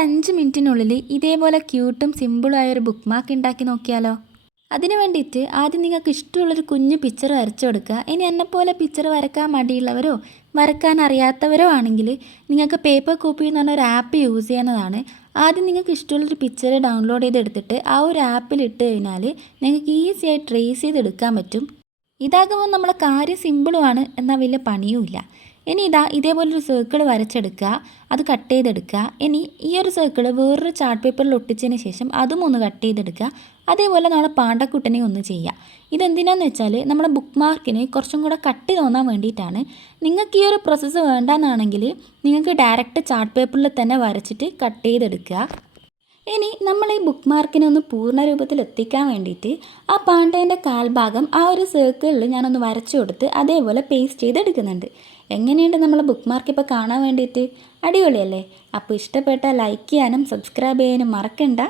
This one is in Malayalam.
5 മിനിറ്റിനുള്ളിൽ ഇതേപോലെ ക്യൂട്ടും സിമ്പിളുമായ ഒരു ബുക്ക് മാർക്ക് ഉണ്ടാക്കി നോക്കിയാലോ? അതിന് വേണ്ടിയിട്ട് ആദ്യം നിങ്ങൾക്ക് ഇഷ്ടമുള്ളൊരു കുഞ്ഞു പിക്ചർ വരച്ചു കൊടുക്കുക. ഇനി എന്നെപ്പോലെ പിക്ചർ വരക്കാൻ മടിയുള്ളവരോ വരക്കാൻ അറിയാത്തവരോ ആണെങ്കിൽ നിങ്ങൾക്ക് പേപ്പർ കോപ്പി എന്ന് പറഞ്ഞ ഒരു ആപ്പ് യൂസ് ചെയ്യുന്നതാണ്. ആദ്യം നിങ്ങൾക്ക് ഇഷ്ടമുള്ളൊരു പിക്ചർ ഡൗൺലോഡ് ചെയ്തെടുത്തിട്ട് ആ ഒരു ആപ്പിൽ ഇട്ട് കഴിഞ്ഞാൽ നിങ്ങൾക്ക് ഈസിയായി ട്രേസ് ചെയ്തെടുക്കാൻ പറ്റും. ഇതാകുമ്പോൾ നമ്മളെ കാര്യം സിമ്പിളുമാണ്, എന്നാൽ വലിയ പണിയുമില്ല. ഇനി ഇതേപോലൊരു സർക്കിൾ വരച്ചെടുക്കുക, അത് കട്ട് ചെയ്തെടുക്കുക. ഇനി ഈ ഒരു സർക്കിൾ വേറൊരു ചാർട്ട് പേപ്പറിൽ ഒട്ടിച്ചതിന് ശേഷം അതും ഒന്ന് കട്ട് ചെയ്തെടുക്കുക. അതേപോലെ നമ്മളെ പാണ്ടക്കുട്ടനെ ഒന്ന് ചെയ്യുക. ഇതെന്തിനാന്ന് വെച്ചാൽ നമ്മുടെ ബുക്ക് മാർക്കിന് കുറച്ചും കൂടെ കട്ടി തോന്നാൻ വേണ്ടിയിട്ടാണ്. നിങ്ങൾക്ക് ഈ ഒരു പ്രോസസ്സ് വേണ്ടാന്നാണെങ്കിൽ നിങ്ങൾക്ക് ഡയറക്റ്റ് ചാർട്ട് പേപ്പറിൽ തന്നെ വരച്ചിട്ട് കട്ട് ചെയ്തെടുക്കുക. ഇനി നമ്മൾ ഈ ബുക്ക് മാർക്കിനെ ഒന്ന് പൂർണ്ണ രൂപത്തിൽ എത്തിക്കാൻ വേണ്ടിയിട്ട് ആ പാണ്ടേൻ്റെ കാൽഭാഗം ആ ഒരു സർക്കിളിൽ ഞാനൊന്ന് വരച്ചു കൊടുത്ത് അതേപോലെ പേസ്റ്റ് ചെയ്തെടുക്കുന്നുണ്ട്. എങ്ങനെയുണ്ട് നമ്മളെ ബുക്ക് മാർക്ക് ഇപ്പോൾ കാണാൻ വേണ്ടിയിട്ട്? അടിപൊളിയല്ലേ? അപ്പോൾ ഇഷ്ടപ്പെട്ടാൽ ലൈക്ക് ചെയ്യാനും സബ്സ്ക്രൈബ് ചെയ്യാനും മറക്കണ്ട.